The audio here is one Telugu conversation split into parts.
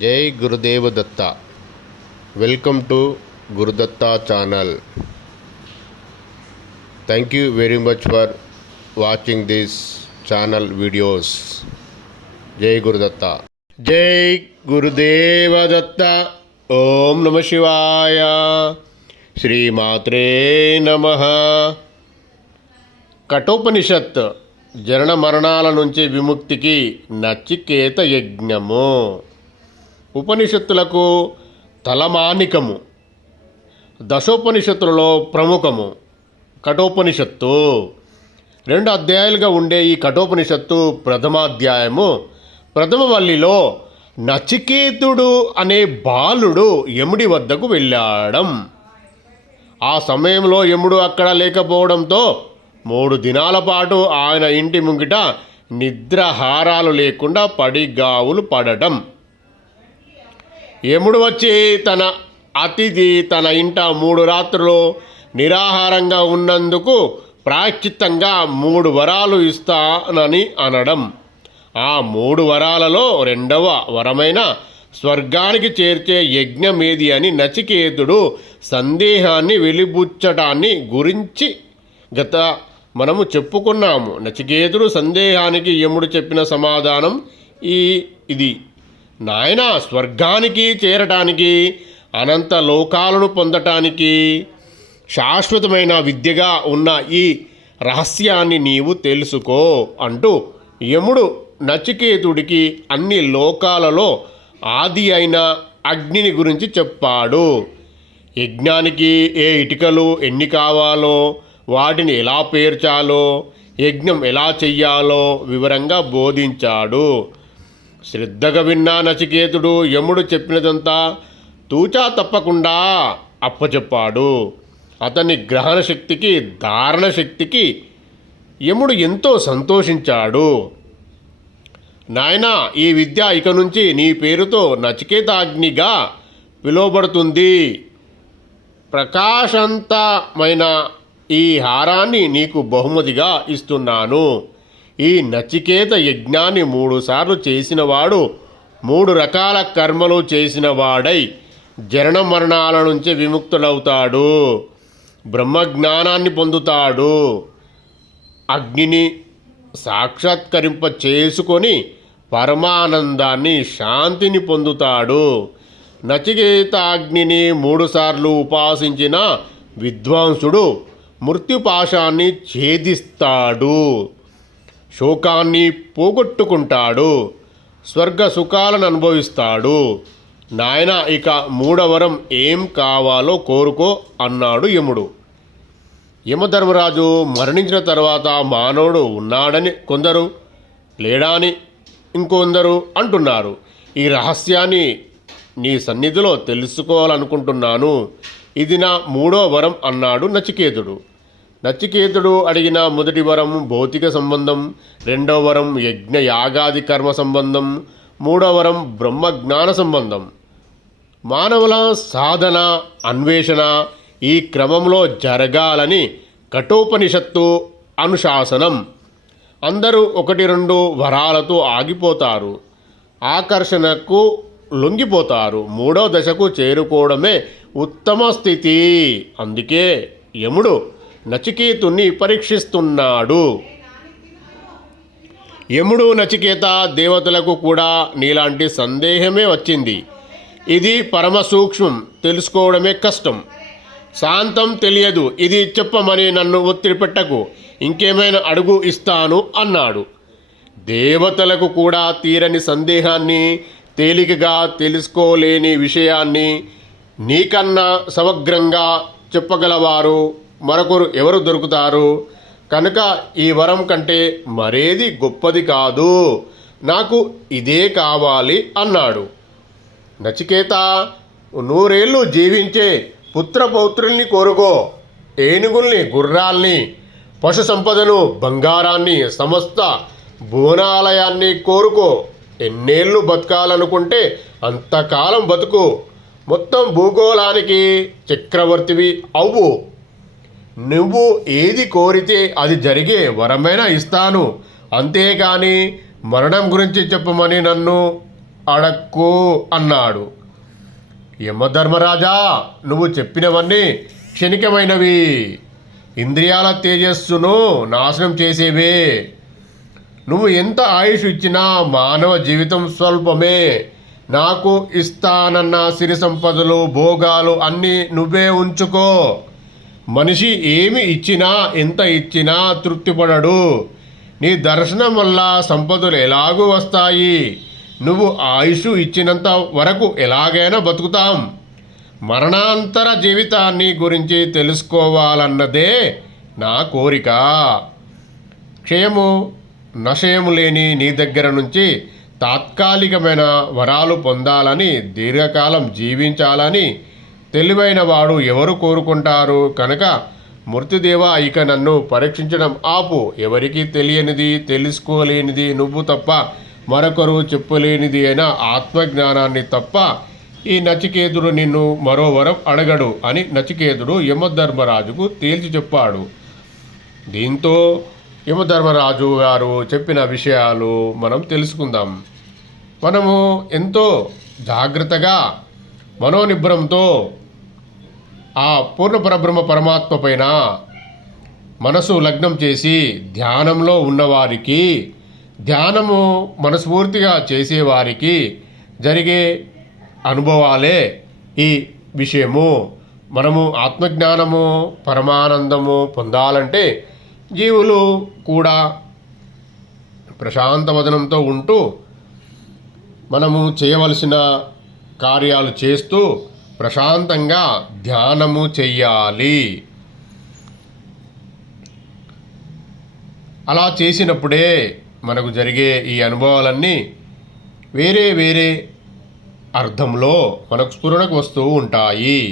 జై Gurudeva Datta. Welcome to Gurudatta channel. Thank you very much for watching this channel videos జై గురుదత్త. జై గురుదేవ దత్త. ఓం నమ శివాయ. శ్రీమాత్రే నమ. కఠోపనిషత్ జరణ మరణాల నుంచి విముక్తికి నచికేత యజ్ఞము. ఉపనిషత్తులకు తలమానికము దశోపనిషత్తులలో ప్రముఖము. కఠోపనిషత్తు. రెండు అధ్యాయాలుగా ఉండే ఈ కఠోపనిషత్తు ప్రథమాధ్యాయము. ప్రథమవల్లిలో నచికేతుడు అనే బాలుడు యముడి వద్దకు వెళ్ళాడం. ఆ సమయంలో యముడు అక్కడ లేకపోవడంతో మూడు దినాల పాటు ఆయన ఇంటి ముంగిట నిద్రహారాలు లేకుండా పడిగావులు పడటం. యముడు వచ్చి తన అతిథి తన ఇంట మూడు రాత్రులు నిరాహారంగా ఉన్నందుకు ప్రాశ్చిత్తంగా మూడు వరాలు ఇస్తానని అనడం. ఆ మూడు వరాలలో రెండవ వరమైన స్వర్గానికి చేర్చే యజ్ఞమేది అని నచికేతుడు సందేహాన్ని వెలిబుచ్చటాన్ని గురించి గత మనము చెప్పుకున్నాము. నచికేతుడు సందేహానికి యముడు చెప్పిన సమాధానం ఈ ఇది. నాయన స్వర్గానికి చేరటానికి అనంత లోకాలను పొందటానికి శాశ్వతమైన విద్యగా ఉన్న ఈ రహస్యాన్ని నీవు తెలుసుకో అంటూ యముడు నచికేతుడికి అన్ని లోకాలలో ఆది అయిన అగ్నిని గురించి చెప్పాడు. యజ్ఞానికి ఏ ఇటుకలు ఎన్ని కావాలో వాటిని ఎలా పేర్చాలో యజ్ఞం ఎలా చెయ్యాలో వివరంగా బోధించాడు. శ్రద్ధగా విన్నా నచికేతుడు యముడు చెప్పినదంతా తూచా తప్పకుండా అప్పచెప్పాడు. అతని గ్రహణ శక్తికి ధారణ శక్తికి యముడు ఎంతో సంతోషించాడు. నాయనా ఈ విద్య ఇక నుంచి నీ పేరుతో నచికేతాగ్నిగా పిలువబడుతుంది. ప్రకాశంతమైన ఈ హారాన్ని నీకు బహుమతిగా ఇస్తున్నాను. ఈ నచికేత యజ్ఞాన్ని మూడుసార్లు చేసినవాడు మూడు రకాల కర్మలు చేసినవాడై జరణ మరణాల నుంచి విముక్తులవుతాడు బ్రహ్మజ్ఞానాన్ని పొందుతాడు. అగ్నిని సాక్షాత్కరింప చేసుకొని పరమానందాన్ని శాంతిని పొందుతాడు. నచికేతాగ్నిని మూడుసార్లు ఉపాసించిన విద్వాంసుడు మృత్యుపాశాన్ని ఛేదిస్తాడు. శోకాన్ని పోగొట్టుకుంటాడు. స్వర్గ సుఖాలను అనుభవిస్తాడు. నాయన ఇక మూడవరం ఏం కావాలో కోరుకో అన్నాడు యముడు. యమధర్మరాజు మరణించిన తర్వాత మానవుడు ఉన్నాడని కొందరు లేడాని ఇంకొందరు అంటున్నారు. ఈ రహస్యాన్ని నీ సన్నిధిలో తెలుసుకోవాలనుకుంటున్నాను. ఇది నా మూడో వరం అన్నాడు నచికేతుడు. నచికేతుడు అడిగిన మొదటి వరం భౌతిక సంబంధం రెండవ వరం యజ్ఞ యాగాది కర్మ సంబంధం మూడవ వరం బ్రహ్మ జ్ఞాన సంబంధం. మానవుల సాధన అన్వేషణ ఈ క్రమంలో జరగాలని కఠోపనిషత్తు అనుశాసనం. అందరూ ఒకటి రెండు వరాలతో ఆగిపోతారు. ఆకర్షణకు లొంగిపోతారు. మూడో దశకు చేరుకోవడమే ఉత్తమ స్థితి. అందుకే యముడు నచికేతుణ్ణి పరీక్షిస్తున్నాడు. యముడు నచికేత దేవతలకు కూడా నీలాంటి సందేహమే వచ్చింది. ఇది పరమ సూక్ష్మం తెలుసుకోవడమే కష్టం. శాంతం తెలియదు ఇది చెప్పమని నన్ను ఒత్తిడి పెట్టకు ఇంకేమైనా అడుగు ఇస్తాను అన్నాడు. దేవతలకు కూడా తీరని సందేహాన్ని తేలికగా తెలుసుకోలేని విషయాన్ని నీకన్నా సమగ్రంగా చెప్పగలవారు? మరొకరు ఎవరు దొరుకుతారు? కనుక ఈ వరం కంటే మరేది గొప్పది కాదు. నాకు ఇదే కావాలి అన్నాడు. నచికేత నూరేళ్ళు జీవించే పుత్రపౌత్రుల్ని కోరుకో. ఏనుగుల్ని గుర్రాల్ని పశు సంపదను బంగారాన్ని సమస్త భువనాలయాన్ని కోరుకో. ఎన్నేళ్ళు బతకాలనుకుంటే అంతకాలం బతుకు. మొత్తం భూగోళానికి చక్రవర్తివి అవ్వు. నువ్వు ఏది కోరితే అది జరిగే వరమైనా ఇస్తాను. అంతేకాని మరణం గురించి చెప్పమని నన్ను అడక్కు అన్నాడు. యమధర్మరాజా నువ్వు చెప్పినవన్నీ క్షణికమైనవి. ఇంద్రియాల తేజస్సును నాశనం చేసేవే. నువ్వు ఎంత ఆయుష్ ఇచ్చినా మానవ జీవితం స్వల్పమే. నాకు ఇస్తానన్న సిరి సంపదలు భోగాలు అన్నీ నువ్వే ఉంచుకో. మనిషి ఏమి ఇచ్చినా ఎంత ఇచ్చినా తృప్తిపడడు. నీ దర్శనం వల్ల సంపదలు ఎలాగూ వస్తాయి? నువ్వు ఆయుష్ ఇచ్చినంత వరకు ఎలాగైనా బతుకుతాం. మరణాంతర జీవితాన్ని గురించి తెలుసుకోవాలన్నదే నా కోరిక. క్షయము నశయము లేని నీ దగ్గర నుంచి తాత్కాలికమైన వరాలు పొందాలని దీర్ఘకాలం జీవించాలని తెలివైన వాడు ఎవరు కోరుకుంటారు? కనుక మృత్యుదేవ ఇక నన్ను పరీక్షించడం ఆపు. ఎవరికీ తెలియనిది తెలుసుకోలేనిది నువ్వు తప్ప మరొకరు చెప్పలేనిది అయిన ఆత్మజ్ఞానాన్ని తప్ప ఈ నచికేతుడు నిన్ను మరో వరం అడగడు అని నచికేతుడు యమధర్మరాజుకు తేల్చి చెప్పాడు. దీంతో యమధర్మరాజు గారు చెప్పిన విషయాలు మనం తెలుసుకుందాం. మనము ఎంతో జాగ్రత్తగా మనోనిభ్రంతో ఆ పూర్ణ పరబ్రహ్మ పరమాత్మ పైన మనసు లగ్నం చేసి ధ్యానంలో ఉన్నవారికి ధ్యానము మనస్ఫూర్తిగా చేసేవారికి జరిగే అనుభవాలే ఈ విషయము. మనము ఆత్మజ్ఞానము పరమానందము పొందాలంటే జీవులు కూడా ప్రశాంత వదనంతో ఉంటూ మనము చేయవలసిన కార్యాలు చేస్తూ ప్రశాంతంగా ధ్యానము చెయ్యాలి. అలా చేసినప్పుడే మనకు జరిగే ఈ అనుభవాలన్నీ వేరే వేరే అర్థంలో మనకు స్ఫురణకు వస్తూ ఉంటాయి.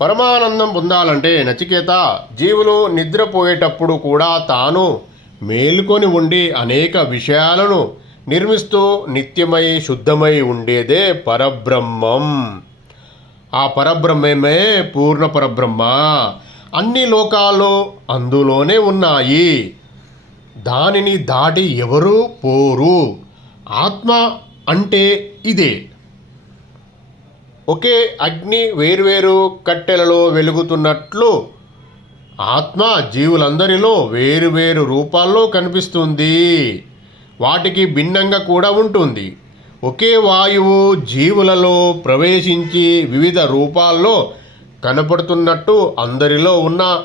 పరమానందం పొందాలంటే నచికేత జీవులు నిద్రపోయేటప్పుడు కూడా తాను మేలుకొని ఉండి అనేక విషయాలను నిర్మిస్తూ నిత్యమై శుద్ధమై ఉండేదే పరబ్రహ్మం. ఆ పరబ్రహ్మమే పూర్ణ పరబ్రహ్మ. అన్ని లోకాలు అందులోనే ఉన్నాయి. దానిని దాటి ఎవరు పోరు? ఆత్మ అంటే ఇదే. ఒకే అగ్ని వేరువేరు కట్టెలలో వెలుగుతున్నట్లు ఆత్మ జీవులందరిలో వేరువేరు రూపాల్లో కనిపిస్తుంది. వాటికి భిన్నంగా కూడా ఉంటుంది. ఒకే వాయువు జీవులలో ప్రవేశించి వివిధ రూపాల్లో కనపడుతున్నట్టు అందరిలో ఉన్న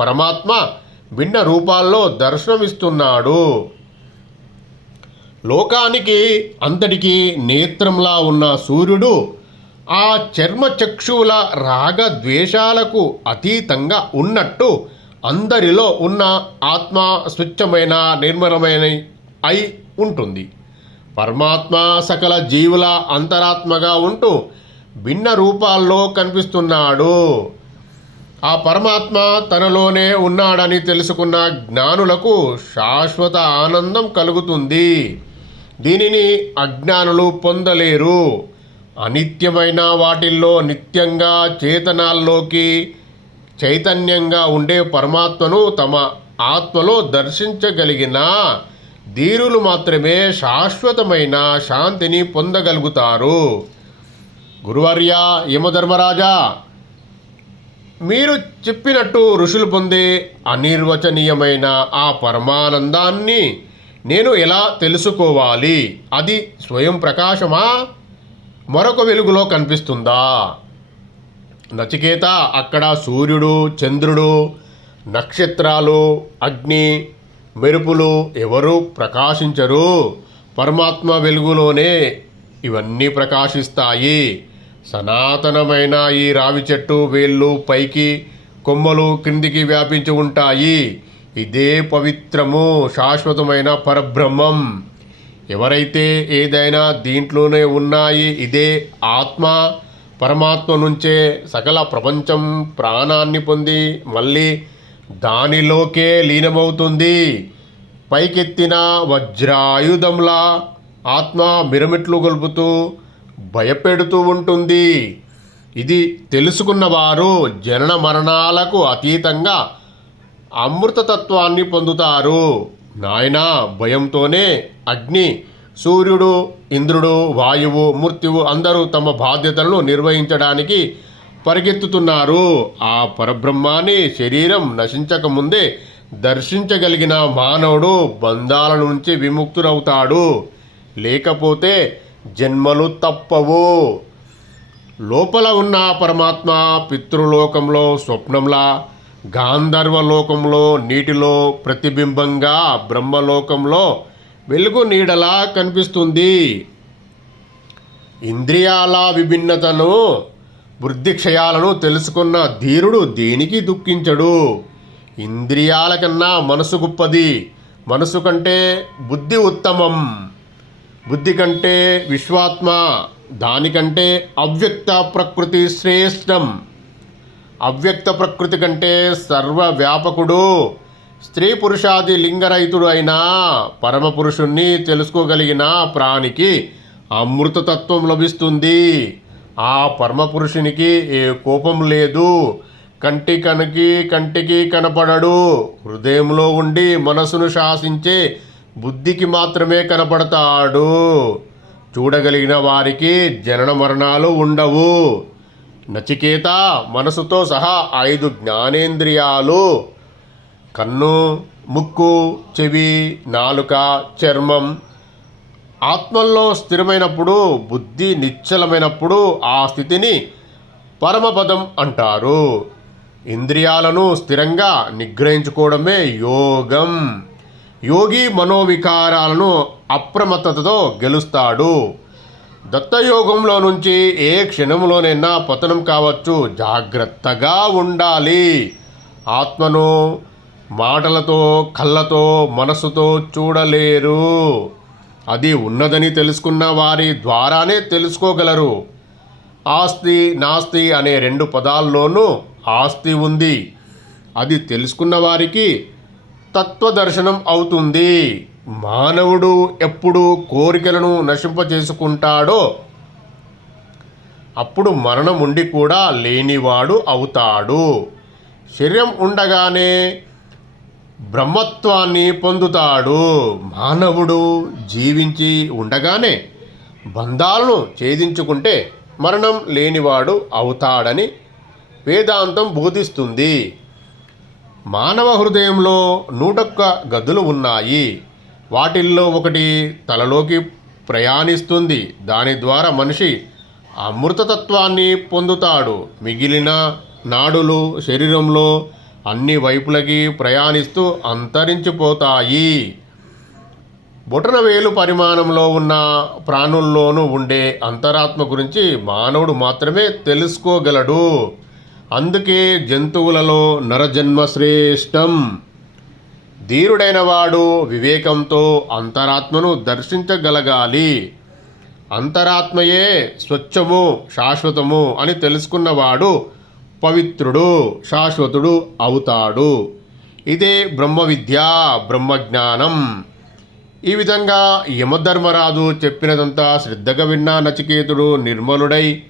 పరమాత్మ భిన్న రూపాల్లో దర్శనమిస్తున్నాడు. లోకానికి అంతటికి నేత్రంలా ఉన్న సూర్యుడు ఆ చర్మచక్షువుల రాగ ద్వేషాలకు అతీతంగా ఉన్నట్టు అందరిలో ఉన్న ఆత్మ స్వచ్ఛమైన నిర్మలమైన అయి ఉంటుంది. పరమాత్మ సకల జీవుల అంతరాత్మగా ఉంటూ భిన్న రూపాల్లో కనిపిస్తున్నాడు. ఆ పరమాత్మ తనలోనే ఉన్నాడని తెలుసుకున్న జ్ఞానులకు శాశ్వత ఆనందం కలుగుతుంది. దీనిని అజ్ఞానులు పొందలేరు. అనిత్యమైన వాటిల్లో నిత్యంగా చేతనాల్లోకి చైతన్యంగా ఉండే పరమాత్మను తమ ఆత్మలో దర్శించగలిగిన ధీరులు మాత్రమే శాశ్వతమైన శాంతిని పొందగలుగుతారు. గురువర్య యమధర్మరాజా మీరు చెప్పినట్టు ఋషులు పొందే అనిర్వచనీయమైన ఆ పరమానందాన్ని నేను ఎలా తెలుసుకోవాలి? అది స్వయం ప్రకాశమా? మరొక వెలుగులో కనిపిస్తుందా? నచికేత అక్కడ సూర్యుడు చంద్రుడు నక్షత్రాలు అగ్ని మెరుపులు ఎవరు ప్రకాశించరు. పరమాత్మ వెలుగులోనే ఇవన్నీ ప్రకాశిస్తాయి. సనాతనమైన ఈ రావి చెట్టు వేళ్ళు పైకి కొమ్మలు క్రిందికి వ్యాపించి ఉంటాయి. ఇదే పవిత్రము శాశ్వతమైన పరబ్రహ్మం. ఎవరైతే ఏదైనా దీంట్లోనే ఉన్నాయి ఇదే ఆత్మ. పరమాత్మ నుంచే సకల ప్రపంచం ప్రాణాన్ని పొంది మళ్ళీ దానిలోకే లీనమవుతుంది. పైకెత్తిన వజ్రాయుధంలా ఆత్మ మిరమిట్లు గొలుపుతూ భయపెడుతూ ఉంటుంది. ఇది తెలుసుకున్నవారు జనన మరణాలకు అతీతంగా అమృతతత్వాన్ని పొందుతారు. నాయనా భయంతోనే అగ్ని సూర్యుడు ఇంద్రుడు వాయువు మృత్యువు అందరూ తమ బాధ్యతలను నిర్వహించడానికి పరిగెత్తుతున్నారు. ఆ పరబ్రహ్మాన్ని శరీరం నశించకముందే దర్శించగలిగిన మానవుడు బంధాల నుంచి విముక్తుడవుతాడు. లేకపోతే జన్మలు తప్పవు. లోపల ఉన్న పరమాత్మ పితృలోకంలో స్వప్నంలా గాంధర్వలోకంలో నీటిలో ప్రతిబింబంగా బ్రహ్మలోకంలో వెలుగు నీడలా కనిపిస్తుంది. ఇంద్రియాల విభిన్నతను వృద్ధి క్షయాలను తెలుసుకున్న ధీరుడు దేనికి దుఃఖించడు. ఇంద్రియాల కన్నా మనసు గొప్పది. మనసు కంటే బుద్ధి ఉత్తమం. బుద్ధి కంటే విశ్వాత్మ. దానికంటే అవ్యక్త ప్రకృతి శ్రేష్టం. అవ్యక్త ప్రకృతి కంటే సర్వవ్యాపకుడు. స్త్రీ పురుషాది లింగరహితుడు అయిన పరమపురుషుణ్ణి తెలుసుకోగలిగిన ప్రాణికి అమృతతత్వం లభిస్తుంది. ఆ పరమపురుషునికి ఏ కోపం లేదు. కంటి కనికి కంటికి కనపడడు. హృదయంలో ఉండి మనసును శాసించే బుద్ధికి మాత్రమే కనపడతాడు. చూడగలిగిన వారికి జనన మరణాలు ఉండవు. నచికేత మనసుతో సహా ఐదు జ్ఞానేంద్రియాలు కన్ను ముక్కు చెవి నాలుక చర్మం ఆత్మల్లో స్థిరమైనప్పుడు బుద్ధి నిశ్చలమైనప్పుడు ఆ స్థితిని పరమపదం అంటారు. ఇంద్రియాలను స్థిరంగా నిగ్రహించుకోవడమే యోగం. యోగి మనోవికారాలను అప్రమత్తతతో గెలుస్తాడు. దత్తయోగంలో నుంచి ఏ క్షణంలోనైనా పతనం కావచ్చు. జాగ్రత్తగా ఉండాలి. ఆత్మను మాటలతో కళ్ళతో మనసుతో చూడలేరు. అది ఉన్నదని తెలుసుకున్న వారి ద్వారానే తెలుసుకోగలరు. ఆస్తి నాస్తి అనే రెండు పదాల్లోనూ ఆస్తి ఉంది. అది తెలుసుకున్న వారికి తత్వదర్శనం అవుతుంది. మానవుడు ఎప్పుడు కోరికలను నశింపచేసుకుంటాడో అప్పుడు మరణం ఉండి కూడా లేనివాడు అవుతాడు. శరీరం ఉండగానే బ్రహ్మత్వాన్ని పొందుతాడు. మానవుడు జీవించి ఉండగానే బంధాలను ఛేదించుకుంటే మరణం లేనివాడు అవుతాడని వేదాంతం బోధిస్తుంది. మానవ హృదయంలో నూటొక్క గదులు ఉన్నాయి. వాటిల్లో ఒకటి తలలోకి ప్రయాణిస్తుంది. దాని ద్వారా మనిషి అమృతతత్వాన్ని పొందుతాడు. మిగిలిన నాడులు శరీరంలో అన్ని వైపులకి ప్రయాణిస్తూ అంతరించిపోతాయి. బొటనవేలు పరిమాణంలో ఉన్న ప్రాణుల్లోనూ ఉండే అంతరాత్మ గురించి మానవుడు మాత్రమే తెలుసుకోగలడు. అందుకే జంతువులలో నరజన్మ శ్రేష్టం. ధీరుడైన వాడు వివేకంతో అంతరాత్మను దర్శించగలగాలి. అంతరాత్మయే స్వచ్ఛము శాశ్వతము అని తెలుసుకున్నవాడు పవిత్రుడు శాశ్వతుడు అవుతాడు. ఇదే బ్రహ్మ విద్య బ్రహ్మజ్ఞానం. ఈ విధంగా యమధర్మరాజు చెప్పినదంతా శ్రద్ధగా విన్న నచికేతుడు నిర్మలుడై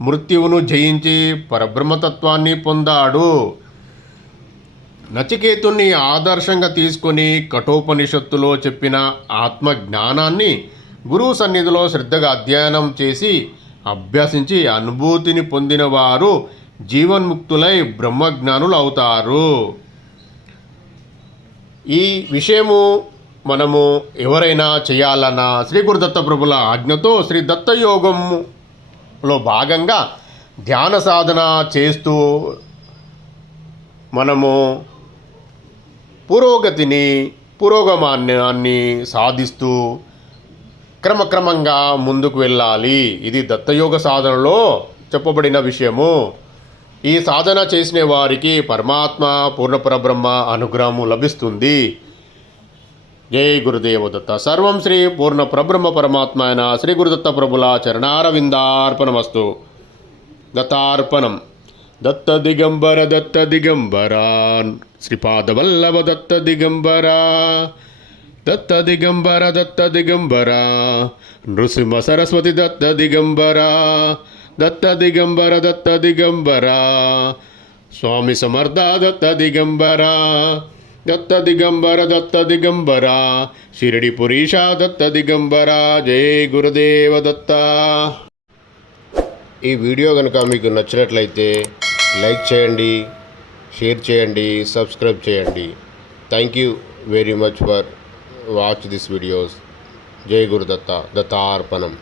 మృత్యువును జయించి పరబ్రహ్మతత్వాన్ని పొందాడు. నచికేతుణ్ణి ఆదర్శంగా తీసుకొని కఠోపనిషత్తులో చెప్పిన ఆత్మజ్ఞానాన్ని గురువు సన్నిధిలో శ్రద్ధగా అధ్యయనం చేసి అభ్యసించి అనుభూతిని పొందిన వారు జీవన్ముక్తులై బ్రహ్మజ్ఞానులు అవుతారు ఈ విషయము మనము ఎవరైనా చేయాలన్నా శ్రీ గురుదత్త ప్రభుల ఆజ్ఞతో శ్రీ దత్తయోగంలో భాగంగా ధ్యాన సాధన చేస్తూ మనము పురోగతిని పురోగమాన్యాన్ని సాధిస్తూ క్రమక్రమంగా ముందుకు వెళ్ళాలి. ఇది దత్తయోగ సాధనలో చెప్పబడిన విషయము. ఈ సాధన చేసిన వారికి పరమాత్మ పూర్ణపరబ్రహ్మ అనుగ్రహము లభిస్తుంది. జై గురుదేవదత్త. సర్వం శ్రీ పూర్ణ పరబ్రహ్మ పరమాత్మ అయిన శ్రీ గురుదత్త ప్రభుల చరణారవిందార్పణమస్తు దత్తార్పణం. దత్త దిగంబర దత్త దిగంబరాన్. శ్రీపాదవల్లభ దత్త దిగంబరా. దత్త దిగంబర దత్త దిగంబరా. నృసింహ సరస్వతి దత్త దిగంబరా. దత్త దిగంబర దత్త దిగంబర స్వామి సమర్థ దత్త దిగంబర దత్త దిగంబర దత్త దిగంబర షిరిడి పురీష దత్త దిగంబర జై గురుదేవ దత్త. ఈ వీడియో కనుక మీకు నచ్చినట్లయితే లైక్ చేయండి షేర్ చేయండి సబ్స్క్రైబ్ చేయండి. Thank you very much for watch this videos జై గురుదత్త దత్తార్పణం.